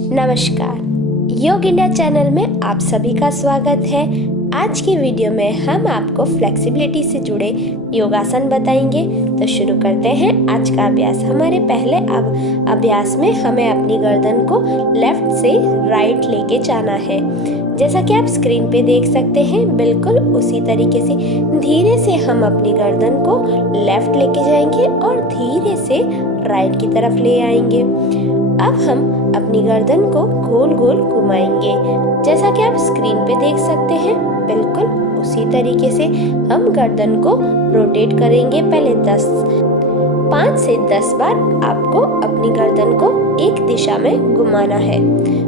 नमस्कार, योग India channel में आप सभी का स्वागत है। आज की वीडियो में हम आपको फ्लेक्सिबिलिटी से जुड़े योगासन बताएंगे। तो शुरू करते हैं आज का अभ्यास। हमारे पहले अभ्यास में हमें अपनी गर्दन को लेफ्ट से राइट लेके जाना है। जैसा कि आप स्क्रीन पे देख सकते हैं, बिल्कुल उसी तरीके से धीरे से हम अपनी गर्दन को लेफ्ट लेके जाएंगे और धीरे से राइट की तरफ ले आएंगे। अब हम अपनी गर्दन को गोल गोल घुमाएंगे। जैसा कि आप स्क्रीन पे देख सकते हैं, बिल्कुल उसी तरीके से हम गर्दन को रोटेट करेंगे। पहले 5 से 10 बार आपको अपनी गर्दन को एक दिशा में घुमाना है।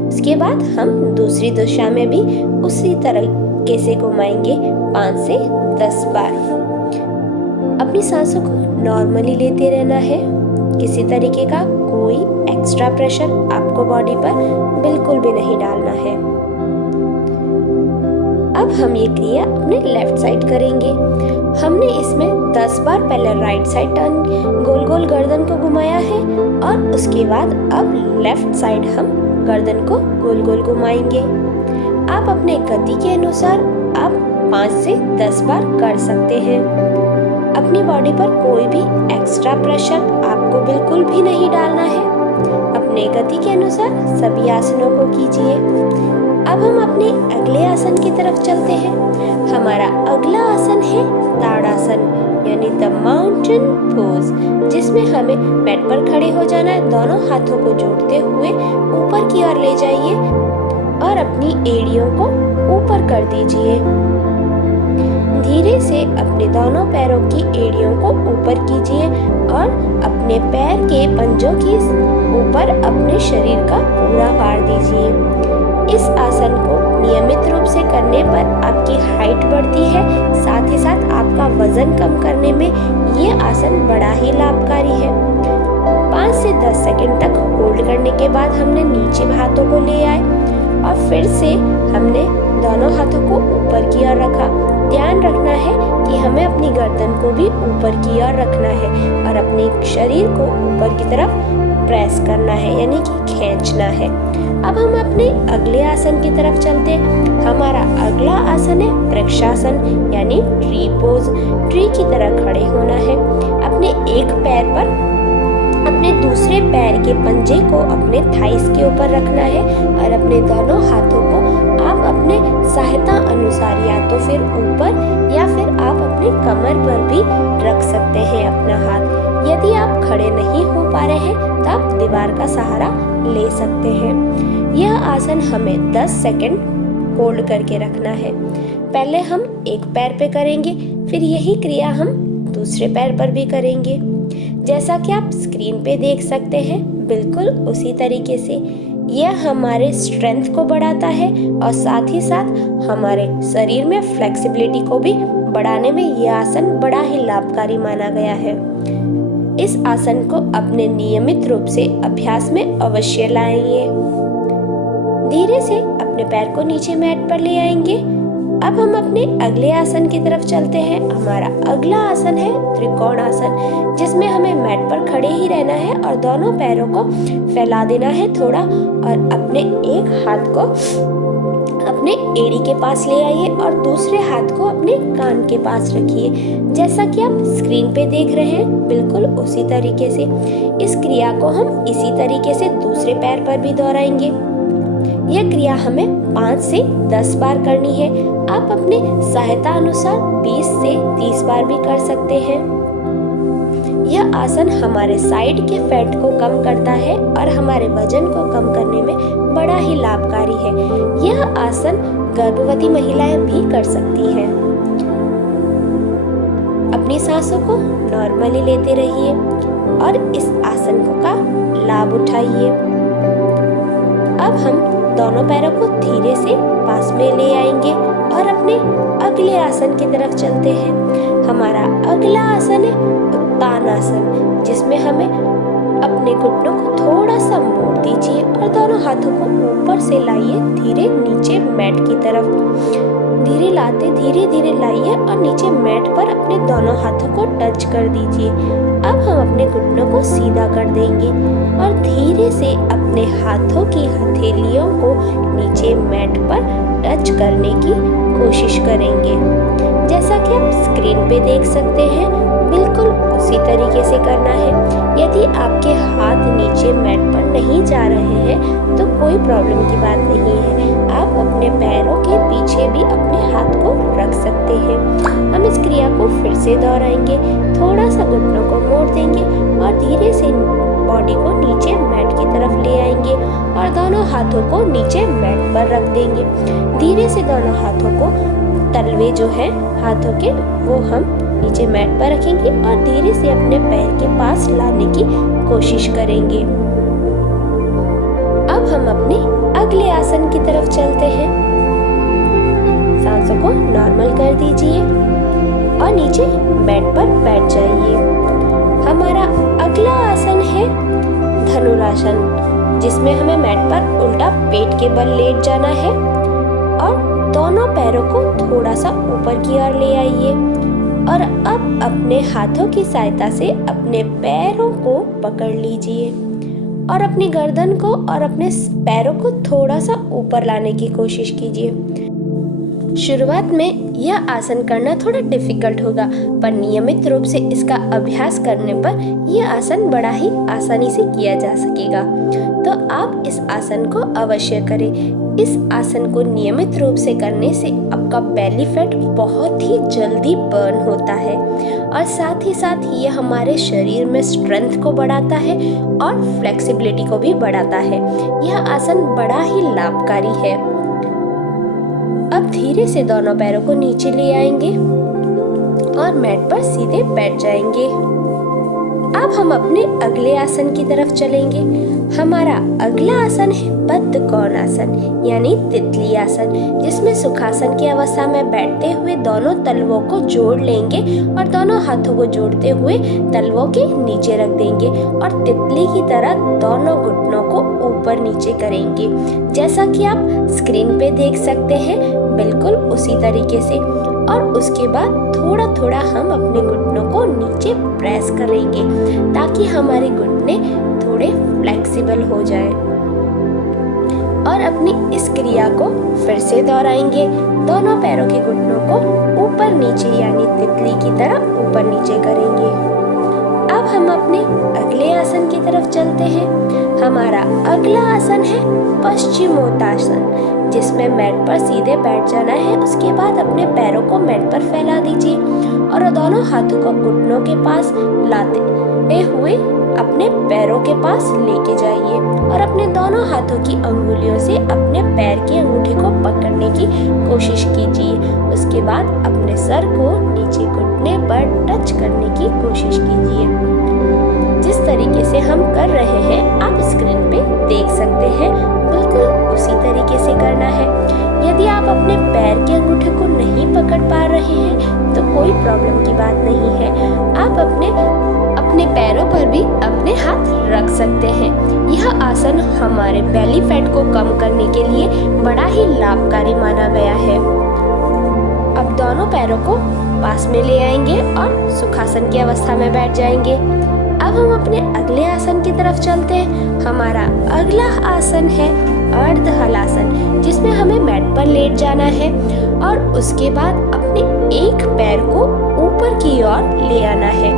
उसके बाद हम दूसरी दिशा में भी उसी तरीके से घुमाएंगे 5 से 10 बार। अपनी सांसों को नॉर्मली लेते रहना है। किसी तरीके का कोई एक्स्ट्रा प्रेशर आपको बॉडी पर बिल्कुल भी नहीं डालना है। अब हम ये क्रिया अपने लेफ्ट साइड करेंगे। हमने इसमें 10 बार पहले राइट साइड टर्न गोल गोल गर्दन को घुमाया है और उसके बाद अब लेफ्ट साइड हम गर्दन को गोल गोल घुमाएंगे। आप अपने गति के अनुसार आप 5 से 10 बार कर सकते हैं। अपनी बॉडी पर कोई भी एक्स्ट्रा प्रेशर आपको बिल्कुल भी नहीं डालना है। अपने गति के अनुसार सभी आसनों को कीजिए। अब हम अपने अगले आसन की तरफ चलते हैं। हमारा अगला आसन है ताड़ासन यानी द माउंटेन पोज, जिसमें हमें बेड पर खड़े हो जाना है। दोनों हाथों को जोड़ते हुए ऊपर की ओर ले जाइए और अपनी एड़ियों को ऊपर कर दीजिए। धीरे से अपने दोनों पैरों की एड़ियों को ऊपर कीजिए और अपने पैर के पंजों के ऊपर अपने शरीर का पूरा भार दीजिए। इस आसन को नियमित रूप से करने पर आपकी हाइट बढ़ती है, साथ ही साथ आपका वजन कम करने में ये आसन बड़ा ही लाभकारी है। 5 से 10 सेकंड तक होल्ड करने के बाद हमने नीचे हाथों को ले आए और फिर से हमने दोनों हाथों को ऊपर की ओर रखा। ध्यान रखना है कि हमें अपनी गर्दन को भी ऊपर की ओर रखना है और अपने शरीर को ऊपर की तरफ प्रेस करना है, यानी कि खींचना है। अब हम अपने अगले आसन की तरफ चलते हैं। हमारा अगला आसन है वृक्षासन यानी ट्री पोज। ट्री की तरह खड़े होना है। अपने एक पैर पर अपने दूसरे पैर के पंजे को अपने थाइस के ऊपर रखना है और अपने दोनों हाथों को आप अपने सहायता अनुसार या तो फिर ऊपर या फिर आप अपने कमर पर भी रख सकते हैं अपना हाथ। यदि आप खड़े नहीं हो पा रहे हैं तो आप दीवार का सहारा ले सकते हैं। यह आसन हमें 10 सेकंड होल्ड करके रखना है। पहले हम एक पैर पे करेंगे, फिर यही क्रिया हम दूसरे पैर पर भी करेंगे। जैसा कि आप स्क्रीन पे देख सकते हैं, बिल्कुल उसी तरीके से यह हमारे स्ट्रेंथ को बढ़ाता है और साथ ही साथ हमारे शरीर में फ्लेक्सिबिलिटी को भी बढ़ाने में यह आसन बड़ा ही लाभकारी माना गया है। इस आसन को अपने नियमित रूप से अभ्यास में अवश्य लाएंगे। धीरे से अपने पैर को नीचे मैट पर ले आएंगे। अब हम अपने अगले आसन की तरफ चलते हैं। हमारा अगला आसन है त्रिकोण आसन, जिसमें हमें मैट पर खड़े ही रहना है और दोनों पैरों को फैला देना है थोड़ा और अपने एक हाथ को अपने एड़ी के पास ले आइए और दूसरे हाथ को अपने कान के पास रखिए। जैसा कि आप स्क्रीन पे देख रहे हैं, बिल्कुल उसी तरीके से इस क्रिया को हम इसी तरीके से दूसरे पैर पर भी दोहराएंगे। यह क्रिया हमें 5 से 10 बार करनी है। आप अपने सहायता अनुसार 20 से 30 बार भी कर सकते हैं। यह आसन हमारे साइड के फैट को कम करता है और हमारे वजन को कम करने में बड़ा ही लाभकारी है। यह आसन गर्भवती महिलाएं भी कर सकती हैं। अपनी सांसों को नॉर्मली लेते रहिए और इस आसन का लाभ उठाइए। अब हम दोनों पैरों को धीरे से पास में ले आएंगे और अपने अगले आसन की तरफ चलते हैं। हमारा अगला आसन है उत्तानासन, जिसमें हमें अपने घुटनों को थोड़ा सा मोड़ दीजिए और दोनों हाथों को ऊपर से लाइए धीरे नीचे मैट की तरफ। धीरे लाते धीरे धीरे लाइए और नीचे मैट पर अपने दोनों हाथों को टच कर दीजिए। अब हम अपने घुटनों को सीधा कर देंगे और धीरे से अपने हाथों की हथेलियों को नीचे मैट पर टच करने की कोशिश करेंगे। जैसा कि आप स्क्रीन पे देख सकते हैं, बिल्कुल उसी तरीके से करना है। यदि आपके हाथ नीचे मैट पर नहीं जा रहे हैं तो कोई प्रॉब्लम की बात नहीं है, आप अपने पैरों के पीछे भी अपने हाथ को रख सकते हैं। हम इस क्रिया को फिर से दोहराएंगे। थोड़ा सा घुटनों को मोड़ देंगे और धीरे से बॉडी को नीचे मैट की तरफ ले आएंगे और दोनों हाथों को नीचे मैट पर रख देंगे। धीरे से दोनों हाथों को तलवे जो है हाथों के वो हम नीचे मैट पर रखेंगे और धीरे से अपने पैर के पास लाने की कोशिश करेंगे। अब हम अपने अगले आसन की तरफ चलते हैं। सांसों को नॉर्मल कर दीजिए और नीचे मैट पर बैठ जाइए। हमारा अगला आसन है धनुरासन, जिसमें हमें मैट पर उल्टा पेट के बल लेट जाना है और दोनों पैरों को थोड़ा सा ऊपर की ओर ले आइए और अब अपने हाथों की सहायता से अपने पैरों को पकड़ लीजिए और अपनी गर्दन को और अपने पैरों को थोड़ा सा ऊपर लाने की कोशिश कीजिए। शुरुआत में यह आसन करना थोड़ा डिफिकल्ट होगा, पर नियमित रूप से इसका अभ्यास करने पर यह आसन बड़ा ही आसानी से किया जा सकेगा। तो आप इस आसन को अवश्य करें। इस आसन को नियमित रूप से करने से आपका बेली फैट बहुत ही जल्दी बर्न होता है और साथ ही साथ ये हमारे शरीर में स्ट्रेंथ को बढ़ाता है और फ्लेक्सिबिलिटी को भी बढ़ाता है। यह आसन बड़ा ही लाभकारी है। अब धीरे से दोनों पैरों को नीचे ले आएंगे और मैट पर सीधे बैठ जाएंगे। अब हम अपने अगले आसन की तरफ चलेंगे। हमारा अगला आसन है बद्ध कोणासन यानी तितली आसन, जिसमें सुखासन की अवस्था में बैठते हुए दोनों तलवों को जोड़ लेंगे और दोनों हाथों को जोड़ते हुए तलवों के नीचे रख देंगे और तितली की तरह दोनों घुटनों को ऊपर नीचे करेंगे। जैसा कि आप स्क्रीन पे देख सकते हैं, बिल्कुल उसी तरीके से। और उसके बाद थोड़ा थोड़ा हम अपने घुटनों को नीचे प्रेस करेंगे ताकि हमारे घुटने थोड़े फ्लेक्सिबल हो जाए। और अपनी इस क्रिया को फिर से दोहराएंगे। दोनों पैरों के घुटनों को ऊपर नीचे यानी तितली की तरह ऊपर नीचे करेंगे। अब हम अपने अगले आसन की तरफ चलते हैं। हमारा अगला आसन है पश्चिमोत्तासन, जिसमें मैट पर सीधे बैठ जाना है। उसके बाद अपने पैरों को मैट पर फैला दीजिए और दोनों हाथों को घुटनों के पास लाते हुए अपने पैरों के पास लेके जाइए और अपने दोनों हाथों की अंगुलियों से अपने पैर के अंगूठे को पकड़ने की कोशिश कीजिए। उसके बाद अपने सर को नीचे घुटने पर टच करने की कोशिश कीजिए। जिस तरीके से हम कर रहे हैं आप स्क्रीन पे देख सकते हैं, बिल्कुल उसी तरीके से करना है। यदि आप अपने पैर के अंगूठे को नहीं पकड़ पा रहे हैं तो कोई प्रॉब्लम की बात नहीं है, आप अपने पैरों पर भी अपने हाथ रख सकते हैं। यह आसन हमारे बेली फैट को कम करने के लिए बड़ा ही लाभकारी माना गया है। अब दोनों पैरों को पास में ले आएंगे और सुखासन की अवस्था में बैठ जाएंगे। अब हम अपने अगले आसन की तरफ चलते हैं। हमारा अगला आसन है अर्ध हलासन, जिसमें हमें मैट पर लेट जाना है और उसके बाद अपने एक पैर को ऊपर की ओर ले आना है।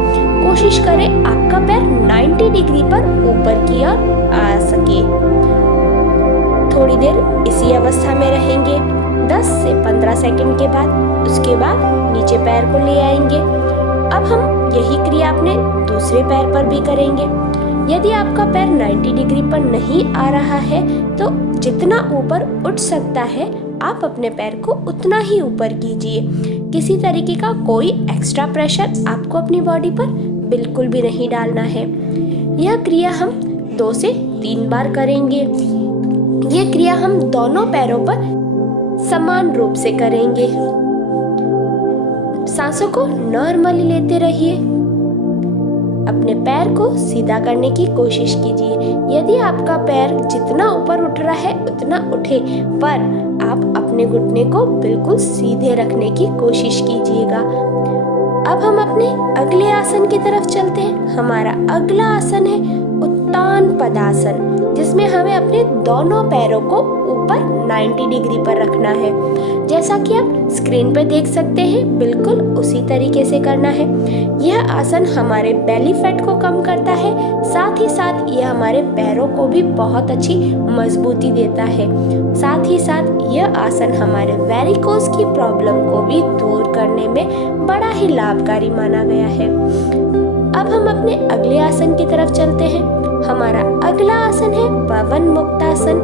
कोशिश करें आपका पैर 90 डिग्री पर ऊपर की ओर आ सके। थोड़ी देर इसी अवस्था में रहेंगे 10 से 15 सेकंड के बाद। उसके बाद नीचे पैर को ले आएंगे। अब हम यही क्रिया अपने दूसरे पैर पर भी करेंगे। यदि आपका पैर 90 डिग्री पर नहीं आ रहा है तो जितना ऊपर उठ सकता है आप अपने पैर को उतना ही ऊपर कीजिए। किसी तरीके का कोई एक्स्ट्रा प्रेशर आपको अपनी बॉडी पर बिल्कुल भी नहीं डालना है। यह क्रिया हम 2 से 3 बार करेंगे। यह क्रिया हम दोनों पैरों पर समान रूप से करेंगे। सांसों को नॉर्मली लेते रहिए। अपने पैर को सीधा करने की कोशिश कीजिए। यदि आपका पैर जितना ऊपर उठ रहा है उतना उठे, पर आप अपने घुटने को बिल्कुल सीधे रखने की कोशिश कीजिएगा। अब हम अपने अगले आसन की तरफ चलते हैं। हमारा अगला आसन है उत्तान पदासन, जिसमें हमें अपने दोनों पैरों को ऊपर 90 डिग्री पर रखना है। जैसा कि आप स्क्रीन पे देख सकते हैं, बिल्कुल उसी तरीके से करना है। यह आसन हमारे बेली फैट को कम करता है, साथ ही साथ यह हमारे पैरों को भी बहुत अच्छी मजबूती देता है। साथ ही साथ यह आसन हमारे वेरिकोज की प्रॉब्लम को भी दूर करने में बड़ा ही लाभकारी माना गया है। अब हम अपने अगले आसन की तरफ चलते हैं। हमारा अगला आसन है पवन मुक्तासन।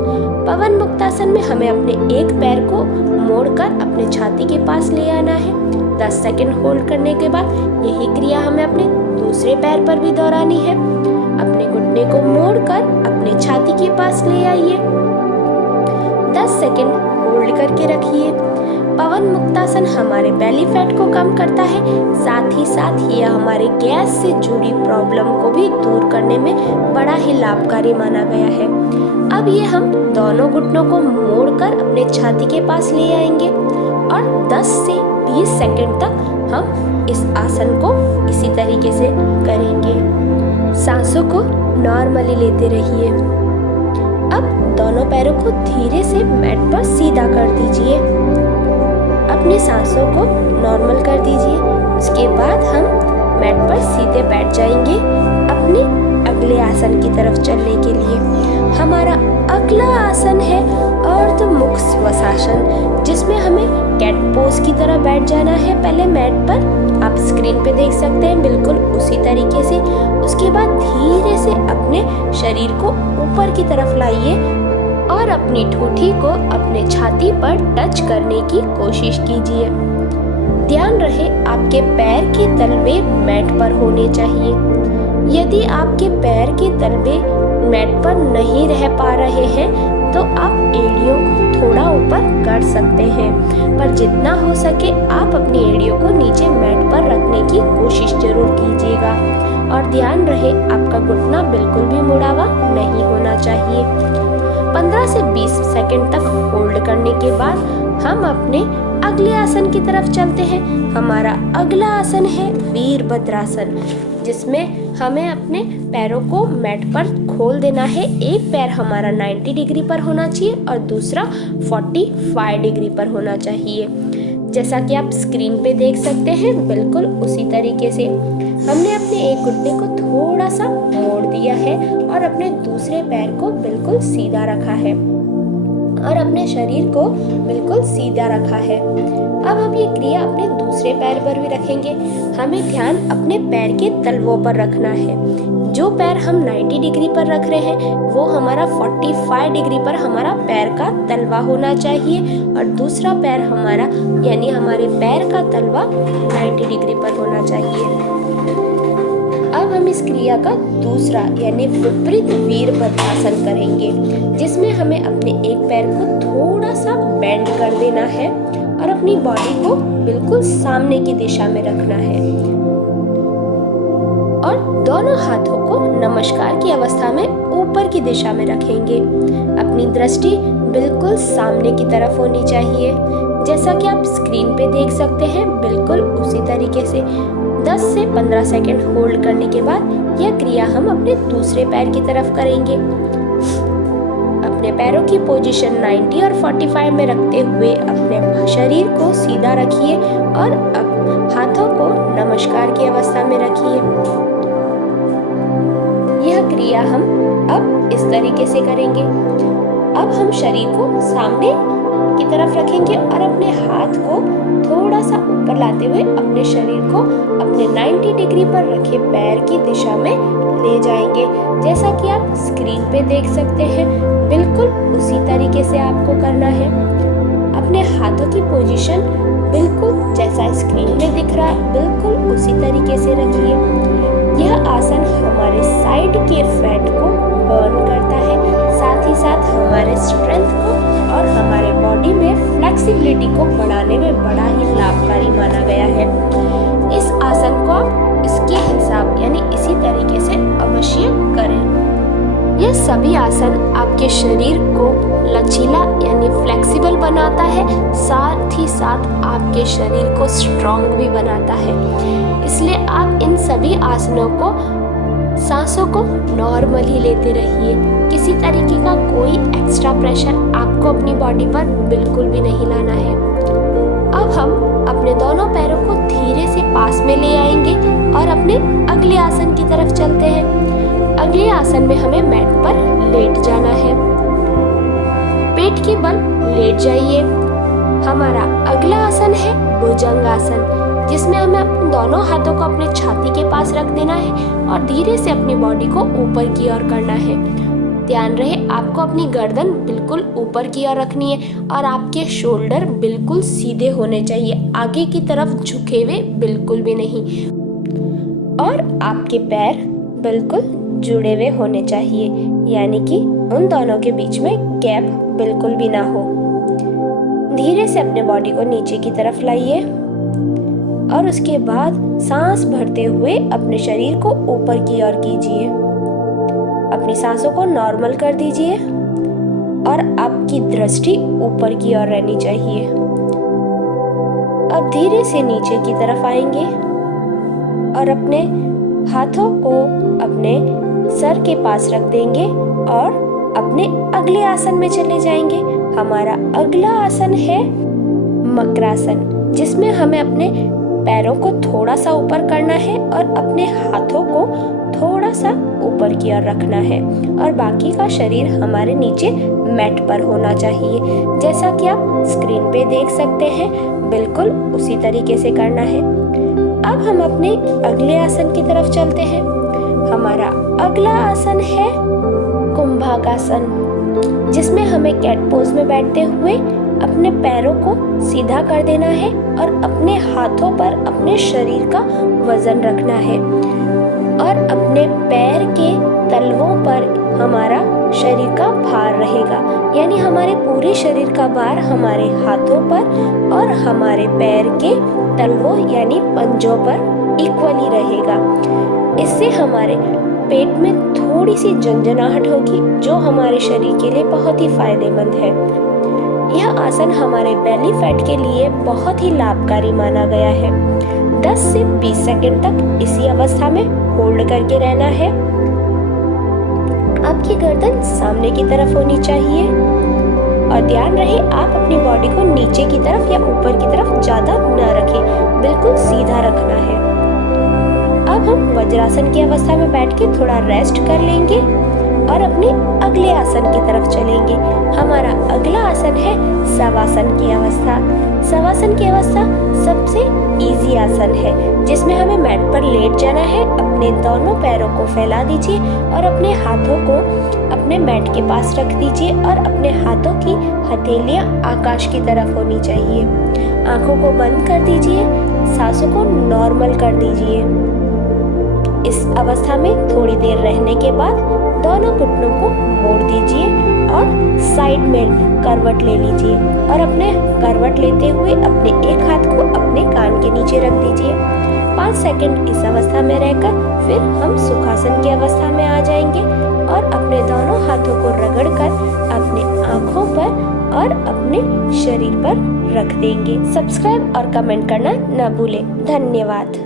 पवन मुक्तासन में हमें अपने एक पैर को मोड़कर अपने छाती के पास ले आना है। 10 सेकंड होल्ड करने के बाद यही क्रिया हमें अपने दूसरे पैर पर भी दोहरानी है। अपने घुटने को मोड़कर अपने छाती के पास ले आइए। 10 सेकंड होल्ड करके रखिए। पवन मुक्तासन हमारे बेली फैट को कम करता है, साथ ही साथ यह हमारे गैस से जुड़ी प्रॉब्लम को भी दूर करने में बड़ा ही लाभकारी माना गया है। अब ये हम दोनों घुटनों को मोड़कर अपने छाती के पास ले आएंगे और 10 से 20 सेकंड तक हम इस आसन को इसी तरीके से करेंगे। सांसों को नॉर्मली लेते रहिए। अब दोनों पैरों को धीरे से मैट पर सीधा कर दीजिए। अपने सांसों को नॉर्मल कर दीजिए। उसके बाद हम मैट पर सीधे बैठ जाएंगे अपने अगले आसन की तरफ चलने के लिए। हमारा अगला आसन है अर्धमुख स्वसासन, जिसमें हमें कैट पोज की तरह बैठ जाना है पहले मैट पर। आप स्क्रीन पे देख सकते हैं, बिल्कुल उसी तरीके से। उसके बाद धीरे से अपने शरीर को ऊपर की तरफ लाइए और अपनी ठूठी को अपने छाती पर टच करने की कोशिश कीजिए। ध्यान रहे आपके पैर के तलवे मैट पर होने चाहिए। यदि आपके पैर के तलवे मैट पर नहीं रह पा रहे हैं तो आप एड़ियों को थोड़ा ऊपर कर सकते हैं, पर जितना हो सके आप अपनी एड़ियों को नीचे मैट पर रखने की कोशिश जरूर कीजिएगा। और ध्यान रहे आपका घुटना बिल्कुल भी मुड़ा हुआ नहीं होना चाहिए। 15 से 20 सेकंड तक होल्ड करने के बाद हम अपने अगले आसन की तरफ चलते हैं। हमारा अगला आसन है वीरभद्रासन, जिसमें हमें अपने पैरों को मैट पर खोल देना है। एक पैर हमारा 90 डिग्री पर होना चाहिए और दूसरा 45 डिग्री पर होना चाहिए। जैसा कि आप स्क्रीन पे देख सकते हैं, बिल्कुल उसी तरीके से हमने अपने एक घुटने को थोड़ा सा मोड़ दिया है और अपने दूसरे पैर को बिल्कुल सीधा रखा है और अपने शरीर को बिल्कुल सीधा रखा है। अब हम ये क्रिया अपने दूसरे पैर पर भी रखेंगे। हमें ध्यान अपने पैर के तलवों पर रखना है। जो पैर हम 90 डिग्री पर रख रहे हैं वो हमारा 45 डिग्री पर हमारा पैर का तलवा होना चाहिए और दूसरा पैर हमारा यानी हमारे पैर का तलवा 90 डिग्री पर होना चाहिए। अब हम इस क्रिया का दूसरा यानी विपरीत वीरभद्रासन करेंगे, जिसमें हमें अपने एक पैर को थोड़ा सा बेंड कर देना है और अपनी बॉडी को बिल्कुल सामने की दिशा में रखना है और दोनों हाथों को नमस्कार की अवस्था में ऊपर की दिशा में रखेंगे। अपनी दृष्टि बिल्कुल सामने की तरफ होनी चाहिए। जैसा कि आप स्क्रीन पे देख सकते हैं, बिल्कुल उसी तरीके से 10 से 15 सेकंड होल्ड करने के बाद यह क्रिया हम अपने दूसरे पैर की तरफ करेंगे। अपने पैरों की पोजीशन 90 और 45 में रखते हुए अपने शरीर को सीधा रखिए और अब हाथों को नमस्कार की अवस्था में रखिए। यह क्रिया हम अब इस तरीके से करेंगे। अब हम शरीर को सामने की तरफ रखेंगे और अपने हाथ को थोड़ा सा ऊपर लाते हुए अपने शरीर को अपने 90 डिग्री पर रखे पैर की दिशा में ले जाएंगे। जैसा कि आप स्क्रीन पे देख सकते हैं, बिल्कुल उसी तरीके से आपको करना है। अपने हाथों की पोजीशन बिल्कुल जैसा स्क्रीन में दिख रहा है, बिल्कुल उसी तरीके से रखिए। यह आसन हमारे साइड के फैट को बर्न करता है, साथ ही साथ हमारे स्ट्रेंथ को और हमारे बॉडी में फ्लेक्सिबिलिटी को बढ़ाने में बड़ा ही लाभकारी माना गया है। इस आसन को आप इसके हिसाब यानी इसी तरह अवश्य करें। यह सभी आसन आपके शरीर को लचीला यानी फ्लेक्सिबल बनाता है, साथ ही साथ आपके शरीर को स्ट्रॉन्ग भी बनाता है। इसलिए आप इन सभी आसनों को सांसों को नॉर्मल ही लेते रहिए। किसी तरीके का कोई एक्स्ट्रा प्रेशर आपको अपनी बॉडी पर बिल्कुल भी नहीं लाना है। अब हम अपने दोनों पैरों को धीरे से पास में ले आएंगे और अपने अगले आसन की तरफ चलते हैं। अगले आसन में हमें मैट पर लेट जाना है। पेट के बल लेट जाइए। हमारा अगला आसन है भुजंग आसन, जिसमें हमें अपने दोनों हाथों को अपने छाती के पास रख देना है और धीरे से अपनी बॉडी को ऊपर की ओर करना है। ध्यान रहे आपको अपनी गर्दन बिल्कुल ऊपर की ओर रखनी है और आपके शोल्डर बिल्कुल सीधे होने चाहिए, आगे की तरफ झुके हुए बिल्कुल भी नहीं, और आपके पैर बिल्कुल जुड़े हुए होने चाहिए, यानी कि उन दोनों के बीच में गैप बिल्कुल भी ना हो। धीरे से अपने बॉडी को नीचे की तरफ लाइए और उसके बाद सांस भरते हुए अपने शरीर को ऊपर की ओर कीजिए। अपनी सांसों को नॉर्मल कर दीजिए और आपकी दृष्टि ऊपर की ओर रहनी चाहिए। अब धीरे से नीचे की तरफ आएंगे और अपने हाथों को अपने सर के पास रख देंगे और अपने अगले आसन में चले जाएंगे। हमारा अगला आसन है मकरासन, जिसमें हमें अपने पैरों को थोड़ा सा ऊपर करना है और अपने हाथों को थोड़ा सा ऊपर की ओर रखना है और बाकी का शरीर हमारे नीचे मैट पर होना चाहिए। जैसा कि आप स्क्रीन पे देख सकते हैं, बिल्कुल उसी तरीके से करना है। अब हम अपने अगले आसन की तरफ चलते हैं। हमारा अगला आसन है कुंभकासन, जिसमें हमें कैट पोज में बैठते हुए अपने पैरों को सीधा कर देना है और अपने हाथों पर अपने शरीर का वजन रखना है और अपने पैर के तलवों पर हमारा शरीर का भार रहेगा, यानी हमारे पूरे शरीर का भार हमारे हाथों पर और हमारे पैर के तलवों यानी पंजों पर इक्वली रहेगा। इससे हमारे पेट में थोड़ी सी झंझनाहट होगी, जो हमारे शरीर के लिए बहुत ही फायदेमंद है। यह आसन हमारे बेली फैट के लिए बहुत ही लाभकारी माना गया है। 10 से 20 सेकंड तक इसी अवस्था में होल्ड करके रहना है। आपकी गर्दन सामने की तरफ होनी चाहिए और ध्यान रहे आप अपनी बॉडी को नीचे की तरफ या ऊपर की तरफ ज्यादा न रखें, बिल्कुल सीधा रखना है। अब हम वज्रासन की अवस्था में बैठ के थोड़ा रेस्ट कर लेंगे और अपने अगले आसन की तरफ चलेंगे। हमारा अगला आसन है शवासन की अवस्था। शवासन की अवस्था सबसे इजी आसन है, जिसमें हमें मैट पर लेट जाना है। अपने दोनों पैरों को फैला दीजिए और अपने हाथों को अपने मैट के पास रख दीजिए और अपने हाथों की हथेलियां आकाश की तरफ होनी चाहिए। आंखों को बंद कर दीजिए, सांसों को नॉर्मल कर दीजिए। इस अवस्था में थोड़ी देर रहने के बाद दोनों घुटनों को मोड़ दीजिए और साइड में करवट ले लीजिए और अपने करवट लेते हुए अपने एक हाथ को अपने कान के नीचे रख दीजिए। 5 सेकंड इस अवस्था में रहकर फिर हम सुखासन की अवस्था में आ जाएंगे और अपने दोनों हाथों को रगड़कर अपने आंखों पर और अपने शरीर पर रख देंगे। सब्सक्राइब और कमेंट करना न भूलें। धन्यवाद।